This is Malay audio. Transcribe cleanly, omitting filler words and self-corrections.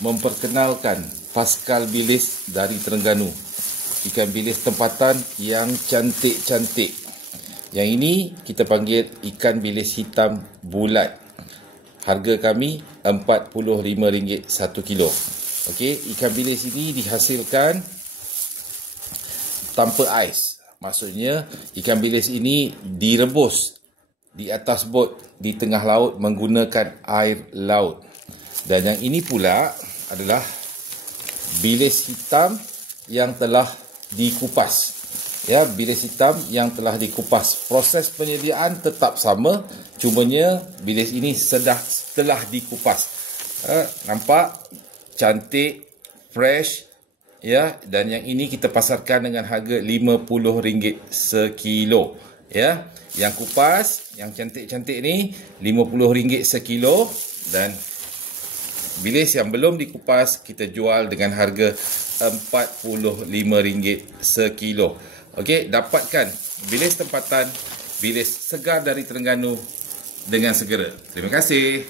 memperkenalkan Pascal Bilis dari Terengganu. Ikan bilis tempatan yang cantik-cantik. Yang ini kita panggil ikan bilis hitam bulat. Harga kami RM45 1 kilo. Okey, ikan bilis ini dihasilkan tanpa ais. Maksudnya ikan bilis ini direbus di atas bot di tengah laut menggunakan air laut. Dan yang ini pula adalah bilis hitam yang telah dikupas. Ya, bilis hitam yang telah dikupas. Proses penyediaan tetap sama, cumanya bilis ini setelah dikupas. Nampak cantik, fresh, ya. Dan yang ini kita pasarkan dengan harga RM50 sekilo. Ya, yang kupas, yang cantik-cantik ni RM50 sekilo, dan bilis yang belum dikupas kita jual dengan harga RM45 sekilo. Okey, dapatkan bilis tempatan, bilis segar dari Terengganu dengan segera. Terima kasih.